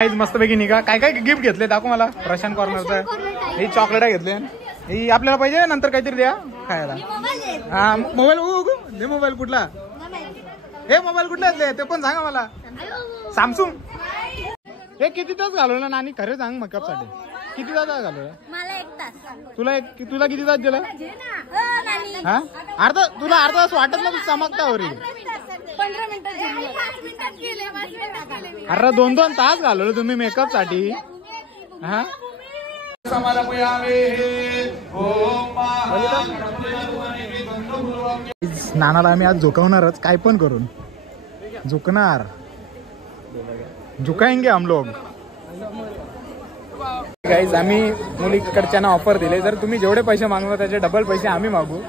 मस्तपैकी निघा. काय काय गिफ्ट घेतले दाखव मला. प्रशांत कॉर्नरचं हे चॉकलेट घेतले. ही आपल्याला पाहिजे नंतर काहीतरी द्या खायला. हा मोबाईल दे. मोबाईल कुठला हे मोबाईल कुठला घेतले ते पण सांगा मला. सॅमसंग. हे किती तास घालवलं नानी खरं सांग मेकअप साठी किती तास घालवलं. तुला किती तास दिला. हा अर्धा तुला अर्धा तास वाटत ना तू चमकता वरी. 15 मिनिटं अरे 2-2 तास घालवलं तुम्ही मेकअप साठी. हा नानाला आम्ही आज झोकवणारच काय पण करून झुकणार. झुकाएंगे हम लोग. गाईज आम्ही मुलीकडच्यांना ऑफर दिले जर तुम्ही जेवढे पैसे मागवा त्याचे डबल पैसे आम्ही मागू.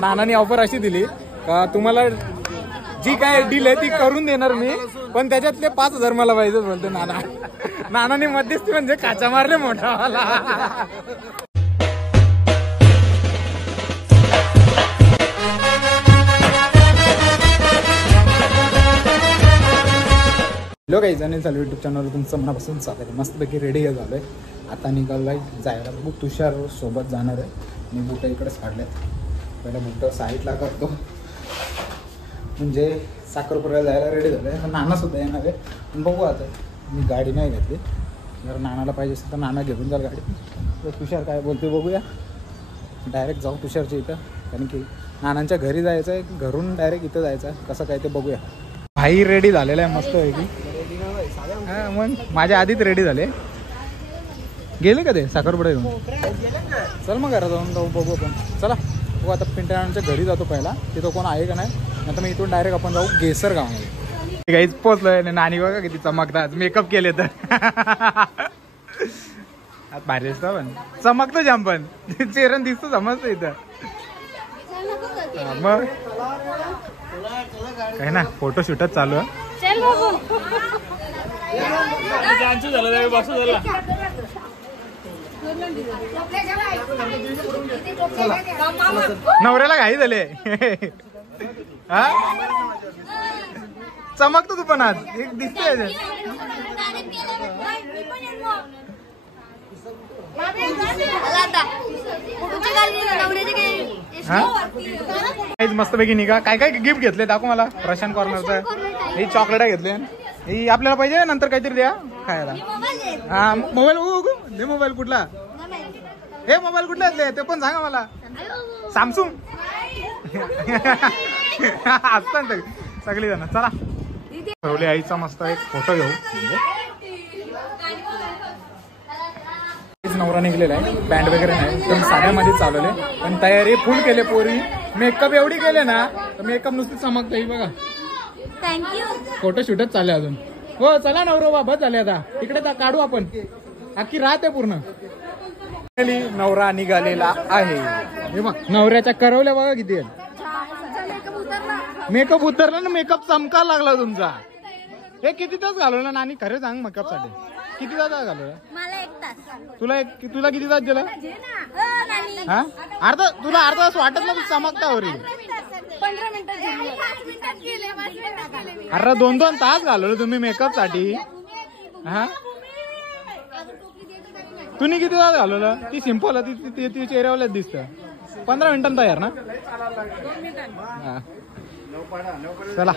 नानानी ऑफर अशी दिली का तुम्हाला जी काय डील आहे ती करून देणार मी पण त्याच्यातले 5,000 मला पाहिजे बोलतो नाना. नानानी मध्यस्थी म्हणजे काचा मारले मोठा मला. हॅलो गाईज आणि चालू युट्यूब चॅनल तुमचं मनापासून चालू आहे. मस्तपैकी रेडी झालोय. आता निघालोय जायला. बघू तुषार सोबत जाणार आहे. मी बुटं इकडेच काढलेत. पहिला बुटं साईडला करतो म्हणजे साखरपुड्याला जायला रेडी झालं आहे. नाना सुद्धा येणार आहे. बघू आता मी गाडी नाही घेतली. जर नानाला पाहिजे असेल तर नाना घेऊन जाईल गाडी. तर तुषार काय बोलते बघूया. डायरेक्ट जाऊ तुषारच्या इथं कारण की नानांच्या घरी जायचं आहे. घरून डायरेक्ट इथं जायचं आहे. कसं काय ते बघूया. भाई रेडी झालेला आहे मस्त पैकी. हा मग माझ्या आधीच रेडी झाले. गेले का ते साखरपुडा घेऊन. चल मग घरात जाऊन जाऊ बघू आपण. चला बघू आता पिंटरांच्या घरी जातो पहिला. तिथं कोण आहे का नाही. आता मी इथून डायरेक्ट आपण जाऊ गेसर गावामध्ये. काहीच पोचलोय. नानी बघा किती चमकतात. मेकअप केले तर भारी असतं पण चमकतं जाम पण चेहरा दिसतो समजतं इथं. मग काय ना फोटो शूटच चालू आहे. नवऱ्याला घाई झाले. हा चमकतो तू पण आज एक दिसतोय. मस्तपैकी निघा. काय काय गिफ्ट घेतले दाखव मला. प्रशांत कॉर्नरचं हे चॉकलेट घेतले. ही आपल्याला पाहिजे नंतर काहीतरी द्या खायला. हा मोबाईल दे. मोबाईल कुठला हे मोबाईल कुठला घेतले ते पण सांगा मला. सॅमसंग. असतात सगळी जण. चला ठरवले आईचा मस्त एक फोटो घेऊ. नवरा निघलेला आहे. बँड वगैरे नाही एकदम साध्यामध्ये चालवले पण तयारी फुल केले. पोरी मेकअप एवढी केले ना तर मेकअप नुसती चमकते. बघा थँक्यू. फोटो शूटच चालले अजून. हो चला नवरा बाबा झाले. आता इकडे काढू आपण. अख्खी राहते पूर्ण. नवरा निघालेला आहे. हे बघ नवऱ्याच्या करवल्या बघा किती आहेत. मेकअप उतरला ना. मेकअप चमकायला लागला तुमचा. हे किती तास घालवलं नानी खरं सांग मेकअप साठी किती तास घालवलं. मला 1 तास. तुला किती तास दिला. हा अर्धा तुला अर्धा तास वाटत ना तू चमकता वरी. 15 मिनिटं. अरे 2-2 तास घालवलं तुम्ही मेकअप साठी. हा तुम्ही किती तास घालवलं. ती सिंपल ती चेहऱ्यावरच दिसतं. 15 मिनिटांत तयार ना. हा चला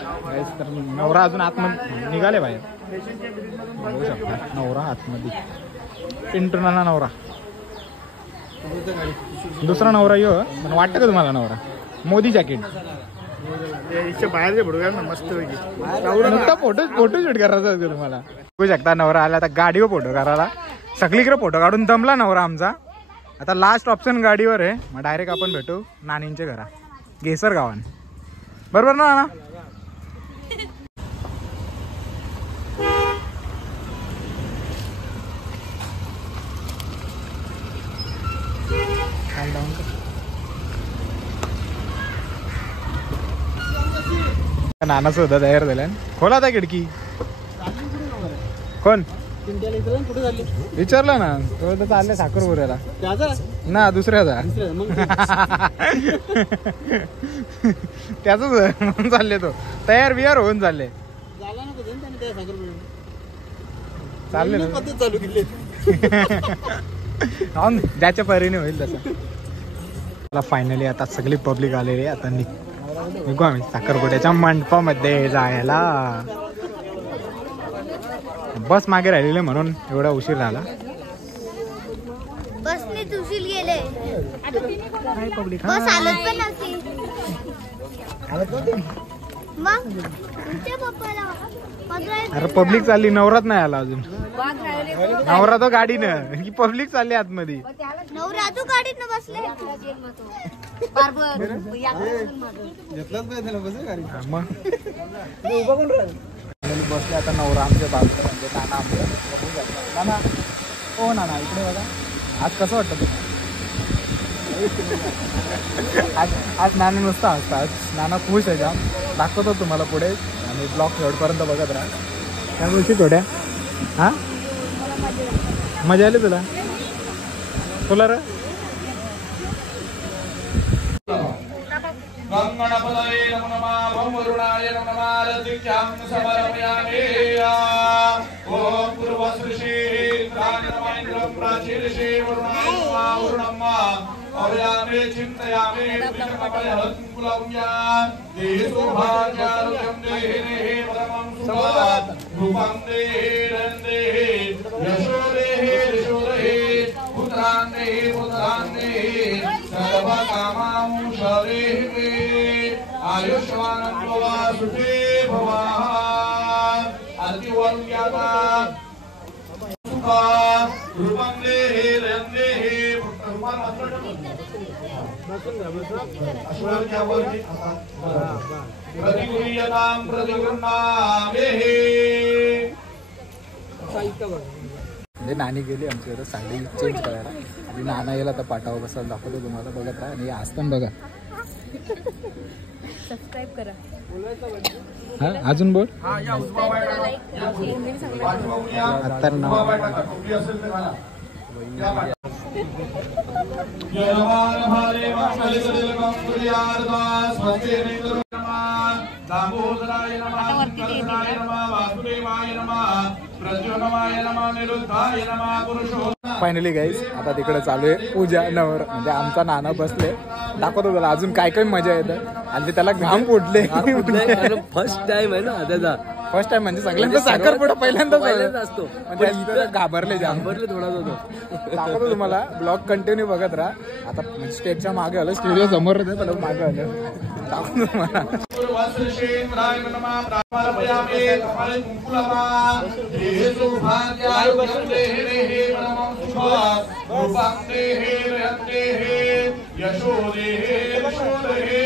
तर नवरा अजून आतमध्ये निघाले बाहेर. बघू शकता नवरा आतमध्ये. पिंटूनाला नवरा. दुसरा नवरा यो पण वाटतं का तुम्हाला नवरा. मोदी जॅकेट बाहेर मस्त फोटो शूट करायचा असतो तुम्हाला. बघू शकता नवरा आला आता गाडीवर फोटो करायला. सगळीकडे फोटो काढून दमला नवरा आमचा. आता लास्ट ऑप्शन गाडीवर आहे. मग डायरेक्ट आपण भेटू नानींच्या घरा गेसर गावान. बरोबर ना नाना. नाना सुद्धा तयार झाल्या. खोला आता खिडकी. कोण विचारलं ना. तो तर चालले साखरपुड्याला ना दुसऱ्याचा. त्याच म्हणून चालले. तो तयार बियार होऊन चालले. चालले ना पद्धत चालू केली. ज्याच्या परीने होईल तसं. फायनली आता सगळी पब्लिक आलेली आहे. आता निघू आम्ही साखरपुड्याच्या मंडपामध्ये जायला. बस मागे राहिलेली म्हणून एवढा उशीर झाला. बसने तुशील गेले. काय पब्लिक बस आलत पण नसती. मग तुमच्या पप्पाला 15 अरे पब्लिक चालली, नवरात नाही आला अजून. नवरा तो गाडीनं ही पब्लिक चालली आतमध्ये. नवरा तू गाडीत न बसले. घेतलाच पाहिजे त्याला बस गाडी. मग बसले आता नवरा आमच्या बाजूला म्हणजे नाना आमच्या बघून जातो. नाना हो नाना इकडे बघा. आज कसं वाटतं तुम्हाला? आज नाना नुसतं हसतं. आज नाना खुश आहे जाम. दाखवतो तुम्हाला पुढे आणि ब्लॉग शेवटपर्यंत बघत राहा. त्या गोष्टी थोड्या हां मजा आली तुला? तुला रे गंगणपतये नमो नमः ओम वरुणाय नमो नमः रतिक्यां समर्पयामि ओम पूर्वसृषि इंद्राय नमः इंद्रं प्राचीर्षि वरुणाय नमः वरुणं अवयामि चिन्तयामि विष्णुपयहं कुलव्या देहि सौभाग्यारोग्यं देहि देहि परमं सुखं रूपं देहि रन्देहि यशो देहि यशो देहि पुत्रान् देहि पुत्रान् देहि सर्वकामां शरीरे आयुष्मानं भव सुखे भव अतिवर्ग्यता सुखा रूपं देहि रन्देहि प्रतिगृह्यतां प्रतिगृह्णामेहि. म्हणजे नानी गेली आमची आता साडी चेंज करायला. आणि नाना यायला तर पाठावं बसायला दाखवतो तुम्हाला. बघत राहा आणि असताना बघा. सबस्क्राइब करा. हा अजून बोल. आता दामोदराय नमः शंकराय नमः वासुदेवाय नमः प्रद्युम्नाय नमः निरुद्धाय नमः पुरुषो. फायनली गाईज आता तिकडे चालू आहे पूजा. नवर म्हणजे आमचा नाना बसले. दाखवतो तुला अजून काय काय मजा येतं. आणि त्याला घाम फुटले. फर्स्ट टाइम आहे ना त्याचा. फर्स्ट टाइम म्हणजे सगळ्यांचा साखरपुडा पहिल्यांदाच असतो. म्हणजे घाबरले जाम. थोडाच होतो. दाखवतो तुम्हाला. ब्लॉग कंटिन्यू बघत राहा. आता स्टेजच्या मागे आलं. स्टुडिओ समोर होतं मागे आलं. दाखवतो तुम्हाला. पूर्वसृषेन्द्राय नमः प्रार्थयामि कमले कुंकुलमा देहि सौभाग्यारोग्यं देहि देहि परमं सुखं रूपं देहि रन्देहि यशो देहि यशो देहि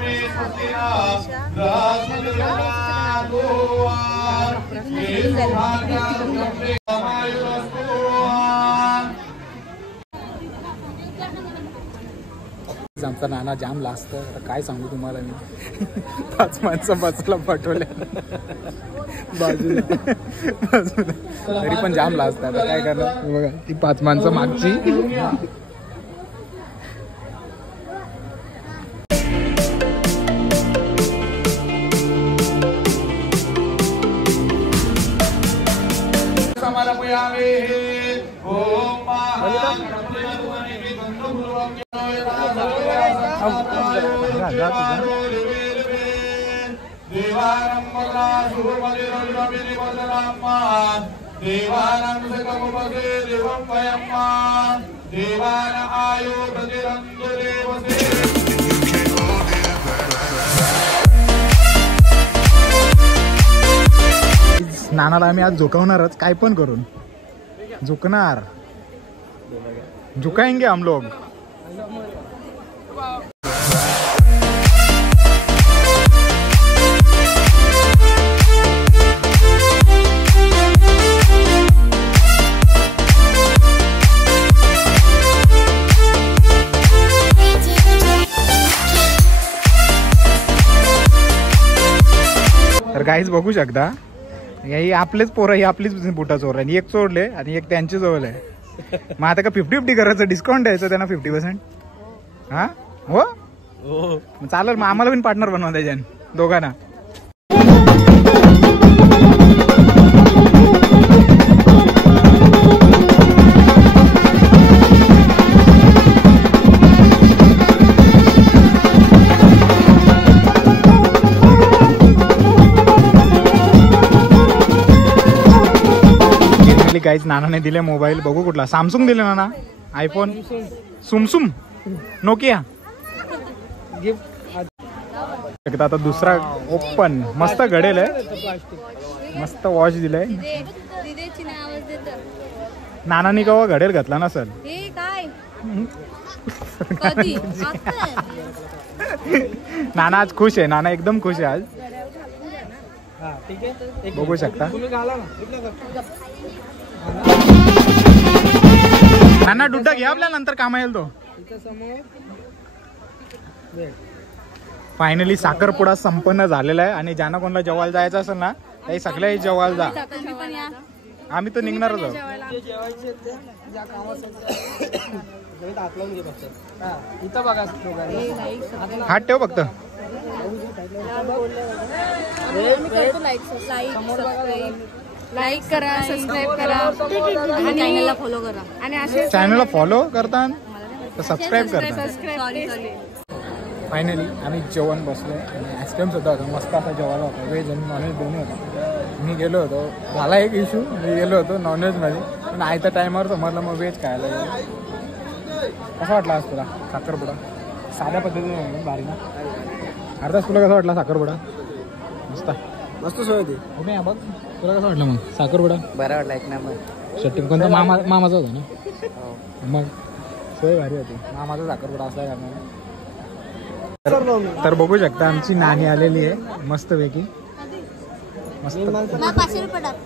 मे स्वस्तिना रासुदेवादो देहि सौभाग्यारोग्यं देहि समायुरस्तु. आमचा नाना जाम लाजतं. आता काय सांगू तुम्हाला मी. 5 माणसं बसला पाठवल्या बाजूला. तरी पण जाम लाजतं. आता काय करणार बघा. ती 5 माणसं मागची. समर्पयामि ओम देवानं सकमुपसे देवं वयम्मा देवान आयो प्रतिरंदु देवसे. नानाला आम्ही आज झुकवणारच. काय पण करून झुकणार. झुकाएंगे हम लोग. तर काहीच बघू शकता. ही आपलेच पोरं. ही आपलीच बुटा चोर आणि एक चोरले आणि एक त्यांची जवळ आहे. मग आता का 50-50 करायचं. डिस्काउंट द्यायचं त्यांना 50%. हा हो चालेल. मग आम्हाला पण पार्टनर बनवा त्याच्यानं दोघांना. गाईज नानाने दिले मोबाईल. बघू कुठला, सॅमसंग दिले नाना, आयफोन, सुमसुम, नोकिया गिफ्ट. आता दुसरा ओपन मस्त घडेल आहे, मस्त वॉच दिलाय. नानानी केव्हा घडेल घातला नसल. नाना आज खुश आहे, नाना एकदम खुश आहे आज. बघू शकता नाना डुड्डा घ्या आपल्या, नंतर कामा येईल तो. फायनली साखरपुडा संपन्न झालेला आहे आणि ज्यांना कोणाला जेवायला जायचं असेल ना काही सगळ्याही जेवायला जा. आम्ही तर निघणारच आहोत. हात ठेव फक्त. लाईक करा, सबस्क्राईब करा आणि चॅनलला फॉलो करा. आणि असे चॅनलला फॉलो करता तर सबस्क्राईब करता. फायनली आम्ही जेवण बसलो आणि आईस्क्रीम सुद्धा होता, मस्त असा जेवायला होता. व्हेज आणि नॉनव्हेज दोन्ही होता. मी गेलो होतो, झाला एक इश्यू, मी गेलो होतो नॉनव्हेजमध्ये पण आयत्या टायमावर समजलं मग व्हेज खायला गेलो. कसा वाटला आज तुला साखरपुडा? साध्या पद्धतीने भारी ना. अर्धाच तुला कसा वाटला साखरपुडा? मस्त मस्त सोय होती. ओके बघ तुला कसं वाटलं मग साखरपुडा? बरा वाटला एक नंबर. शट्टी कोणता मामाचा होता ना? मग सोय भारी होती. मामाचा साखरपुडा असा आहे. तर बघू शकता आमची नानी आलेली आहे मस्त पैकी. मस्त. मला 500 रुपये टाक.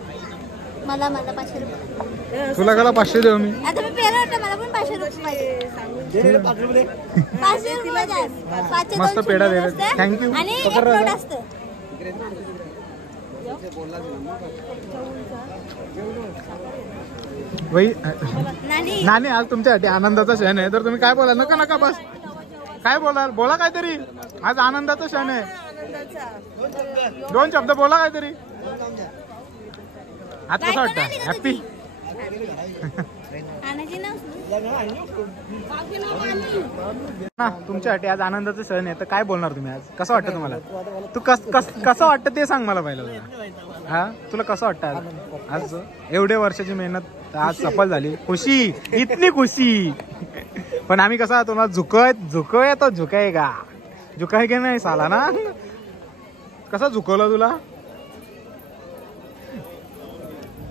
मला 500 रुपये. तुला कला 500 देऊ मी? आता मी पेला होता, मला पण 500 रुपये पाहिजे. 500 रुपये द्या. मस्त पेढा दे. थँक्यू. आणि एक नोट असतं. नानी आज तुमच्यासाठी आनंदाचा क्षण आहे, तर तुम्ही काय बोलाल? नका नका बस. काय बोलाल? बोला काहीतरी. आज आनंदाचा क्षण आहे. 2 शब्द बोला काहीतरी. आज कसं वाटतं? हॅपी ना तुमच्यासाठी आज आनंदाचा क्षण आहे, तर काय बोलणार तुम्ही आज? कसं वाटतं तुम्हाला? तू कसं वाटतं ते सांग मला पहिलं तुला. हा तुला कसं वाटतं आज एवढे वर्षाची मेहनत आज सफल झाली? खुशी, इतनी खुशी. पण आम्ही कसा तुम्हाला झुकवय तो झुकायगा, झुकाय की नाही साला ना. कसं झुकवलं तुला?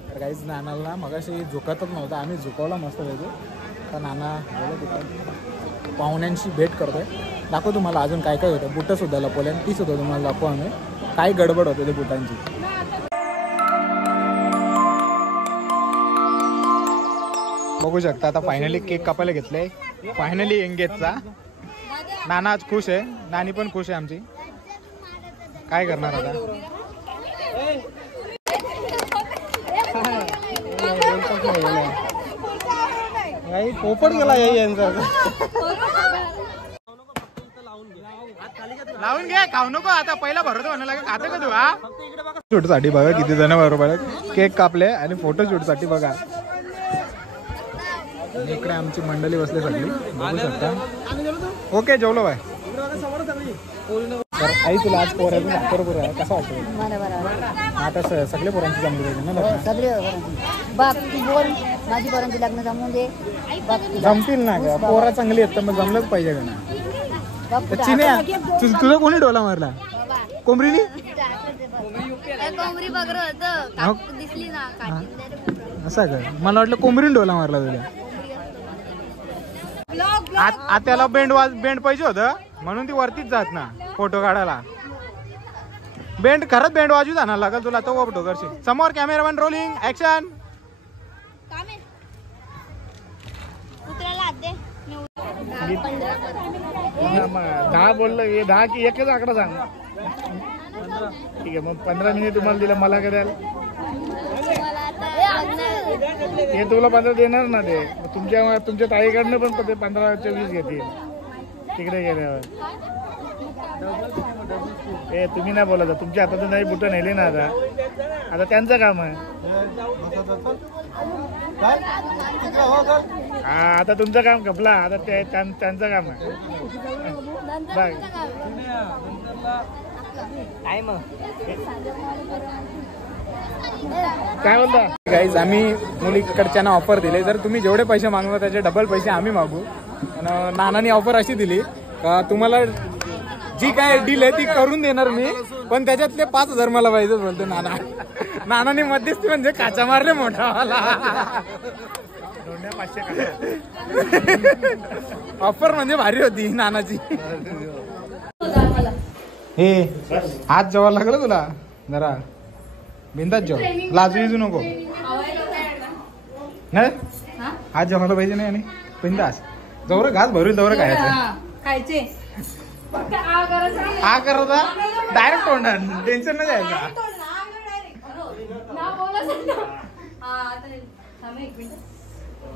तर काहीच नानाला मगाशी झुकतच नव्हता, आम्ही झुकवला मस्त वेगळं. तर नाना बोलत होता पाहुण्यांशी भेट करतोय. दाखव तुम्हाला अजून काय काय होतं. बुटं सुद्धा लपवले आणि ती सुद्धा तुम्हाला दाखवू आम्ही काय गडबड होते ते बुटांची. बघू शकता आता फायनली केक कापायला घेतलाय. फायनली एंगेजचा. नाना आज खुश आहे, नानी पण खुश आहे आमची. काय करणार आता? पोपट गेला यांचा. लावून घे, खाऊ नको आता. पहिला भरतो म्हणायला लागेल. खाते का तू? हा शूट साठी बघा किती जण बरोबर केक कापले आणि फोटोशूट साठी बघा. इकडे आमची मंडळी बसली सगळी बघू शकता. ओके जेवलो बाय. तर आई तुला आज पोराचं साखरपुडा आहे, कसा वाटतो? आता सगळे पोरांची जमली पाहिजे ना. सगळे बाप तू बोल, माझी पोरांची लग्न जमवून दे. जमतील ना का? पोरा चांगली आहेत तर मग जमलंच पाहिजे का ना. चिन्या तुझा कोणी डोला मारला? कोंबरीनी? कोंबडी बघर होतं दिसली ना. असं का? मला वाटलं कोंबरीने डोला मारला तुला. आत्याला बेंड पाहिजे होतं म्हणून ती वरतीच जात ना फोटो काढायला. बेंड खरंच बेंड वाजू जाणार लागल तुला. तो फोटो करशील. समोर कॅमेरामॅन रोलिंग ऍक्शन. दहा बोललं हे 10 की एकच आकडा सांग. ठीक आहे मग 15 मिनिट तुम्हाला दिलं. मला काय द्याल? हे तुला 15 देणार ना ते. तुमच्या ताईकडनं पण ते 15च्या 20 घेतील तिकडे गेल्यावर. ए तुम्ही नाही बोलायचं. तुमच्या हातात नाही बुटं नेली ना आता त्यांचं काम आहे. हा आता तुमचं काम खपला. आता त्यांचं काम आहे. बाय. काय मग काय बोलता? गाईज आम्ही मुलीकडच्यांना ऑफर दिले, जर तुम्ही जेवढे पैसे मागवा त्याचे डबल पैसे आम्ही मागू. आणि नानानी ऑफर अशी दिली का तुम्हाला जी काय डील आहे ती करून देणार मी, पण त्याच्यातले 5,000 मला पाहिजे बोलतो नाना. नानानी मध्यस्थी म्हणजे काचा मारले मोठा मला. ऑफर म्हणजे भारी होती नानाची. हे आज जेवायला लागलं तुला जरा बिंदात जेव, लाजू येऊ नको. नाही आज जेवायला पाहिजे नाही आणि बिंदास जवळ घास भरून जवळ खायचं. खायचे हा करता डायरेक्ट तोंडात, टेन्शन नाही द्यायचा.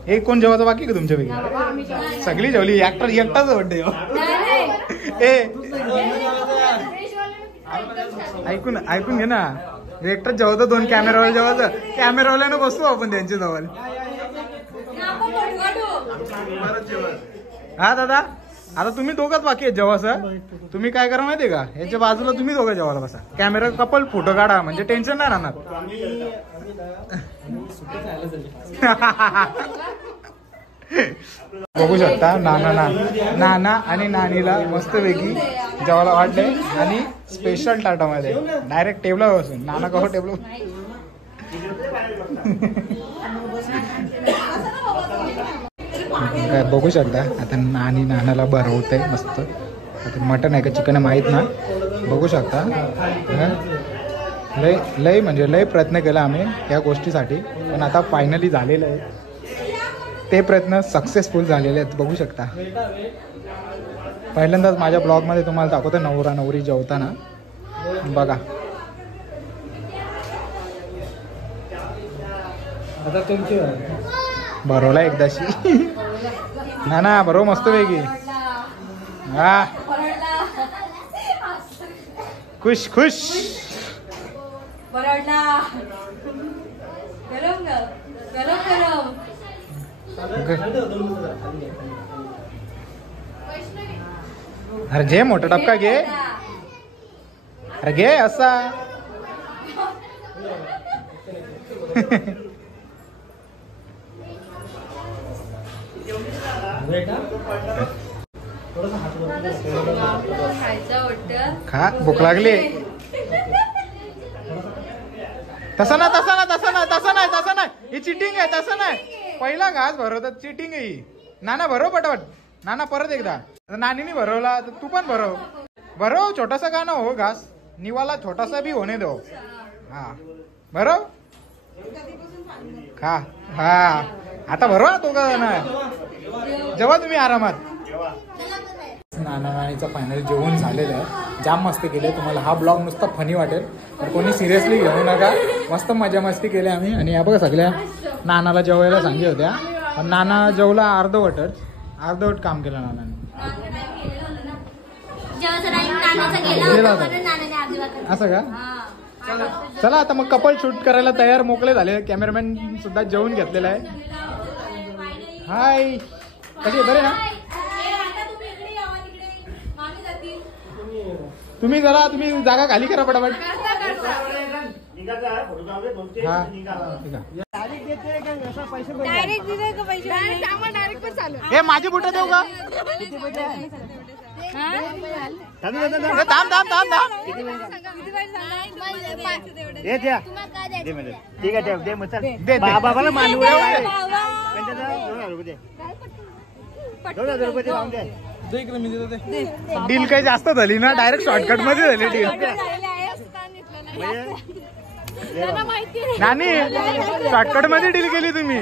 एक कोण जेवायचं बाकी का तुमच्यापैकी? सगळी जेवली, एकटाच बड्डे. ऐकून घे ना, एकटाच जेवतो, 2 कॅमेरावाले जेवायचं. कॅमेरावाल्यानं बसतो आपण त्यांच्या जवळ. हा दादा, आता तुम्ही दोघंच बाकी आहेत जेवायचं. तुम्ही काय करा माहितीये का, याच्या बाजूला तुम्ही दोघं जेवायला बसा, कॅमेरा कपल फोटो काढा, म्हणजे टेन्शन नाही राहणार. बघू शकता नाना आणि नानीला मस्तपैकी जेवायला वाटले आणि स्पेशल टाटामध्ये डायरेक्ट टेबलावर बसून. नाना कहो टेबल काय बघू शकता. आता नानाला भरवतंय मस्त. आता मटन आहे का चिकन आहे माहीत ना, बघू शकता. लय म्हणजे लय प्रयत्न केला आम्ही या गोष्टीसाठी, पण आता फायनली झालेलं आहे. ते प्रयत्न सक्सेसफुल झालेले आहेत. बघू शकता, पहिल्यांदाच माझ्या ब्लॉगमध्ये तुम्हाला दाखवतो नवरा नवरी जेवताना. बघा आता तुमची भरवला एकदाशी. ना बरोबर मस्त पैकी. हा खुश खुश. अरे घे मोठा टपका घे, अरे घे असा. खा, भूक लागली. तसं नाही, ही चिटिंग आहे. तसं नाही, पहिला घास भरवतात, चिटिंग आहे ही. नाना भरव पटापट. नाना परत एकदा. नानीने भरवला तर तू पण भरव. छोटासा का ना हो घास, निवाला छोटासा भी होने दो. हा भरव, खा. हा आता भरवा तो का ना, जेव्हा तुम्ही आरामात. नानीचं फायनल जेवण झालेलं आहे. जाम मस्ती केली. तुम्हाला हा ब्लॉग नुसता फनी वाटेल, तर कोणी सिरियसली घेऊ नका. मस्त मजा मस्ती केली आम्ही. आणि या बघा सगळ्या नानाला जेवायला सांगितलं होत्या, पण नाना जेवला अर्धवट काम केलं नानाने. असं का? चला आता मग कपल शूट करायला तयार मोकळे झाले. कॅमेरामॅन सुद्धा जेवून घेतलेला आहे. हाय, कधी बरे ना तुम्ही? जरा तुम्ही जागा खाली करा पटापट. हा हे माझी बुट देऊ का? डील काही जास्त झाली ना, डायरेक्ट शॉर्टकट मध्ये झाली डील. नानी शॉर्टकट मध्ये डील केली तुम्ही.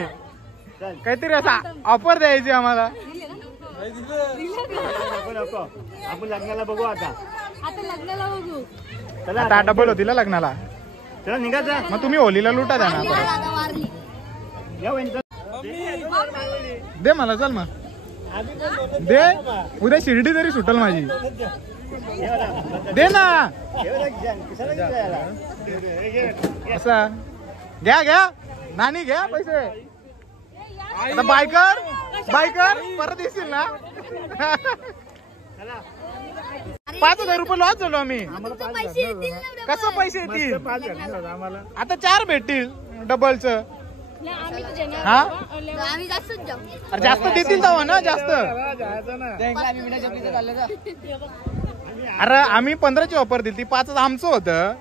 काहीतरी असा ऑफर द्यायची आम्हाला. आपण लग्नाला बघू. आता आता डबल होती लग्नाला. चला निघायचा. मग तुम्ही होलीला लुटा द्या ना. दे मला, चल मग दे. उद्या शिर्डी तरी सुटल माझी. दे ना असा. घ्या नानी, घ्या पैसे. आता बायकर परत येशील ना. 5,000 रुपये लॉस झालो आम्ही. कसं पैसे येतील? 5 घातलं आम्हाला. आता 4 भेटतील डबलच. हा आम्ही जास्तच जाऊ. अरे जास्त देतील तेव्हा ना जास्त. जायचं ना. अरे आम्ही 15ची ऑफर दिली ती 5 आमचं होतं.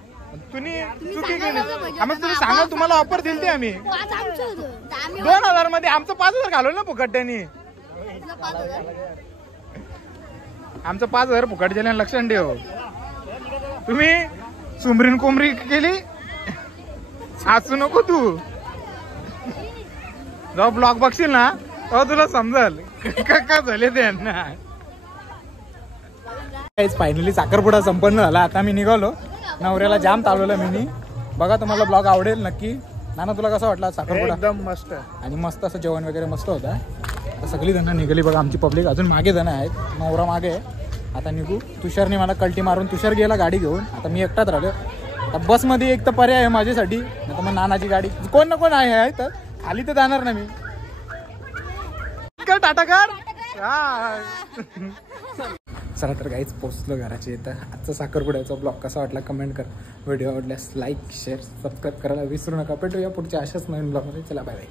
तुम्ही चुकी केली. आम्ही तुम्ही सांगा तुम्हाला ऑफर दिली ती आम्ही 2,000 मध्ये आमचं 5,000 घालवलं ना फुकट्यानी. आमचं 5,000 फुकट गेल्या लक्षात ठेव. तुम्ही सुमरीन कोमरी केली हसू नको तू. जेव्हा ब्लॉग बघशील ना तेव्हा तुला समजल का झाले त्यांना. फायनली साखरपुडा संपन्न झाला. आता मी निघालो. नवऱ्याला जाम चालवलं मी. बघा तुम्हाला ब्लॉग आवडेल नक्की. नाना तुला कसं वाटला साखरपुडा? एकदम मस्त. आणि मस्त असं जेवण वगैरे मस्त होता. आता सगळी जण निघाली बघा आमची पब्लिक. अजून मागे जण आहेत. नवरा मागे आहे. आता निघू. तुषारने मला कल्टी मारून तुषार गेला गाडी घेऊन. आता मी एकटाच राहिलो. आता बसमध्ये एक तर पर्याय आहे माझ्यासाठी. नाही तर मग नानाची गाडी कोण ना कोण आहे तर खाली तर जाणार ना मी. टाटा कर. चला तर काहीच पोचलो घराचे इथं. आजचा साखरपुड्याचा ब्लॉग कसा वाटला कमेंट कर. व्हिडिओ आवडल्यास लाईक शेअर सबस्क्राईब करायला विसरू नका. भेटूया पुढच्या अशाच नवीन ब्लॉगमध्ये. चला बाय बाय.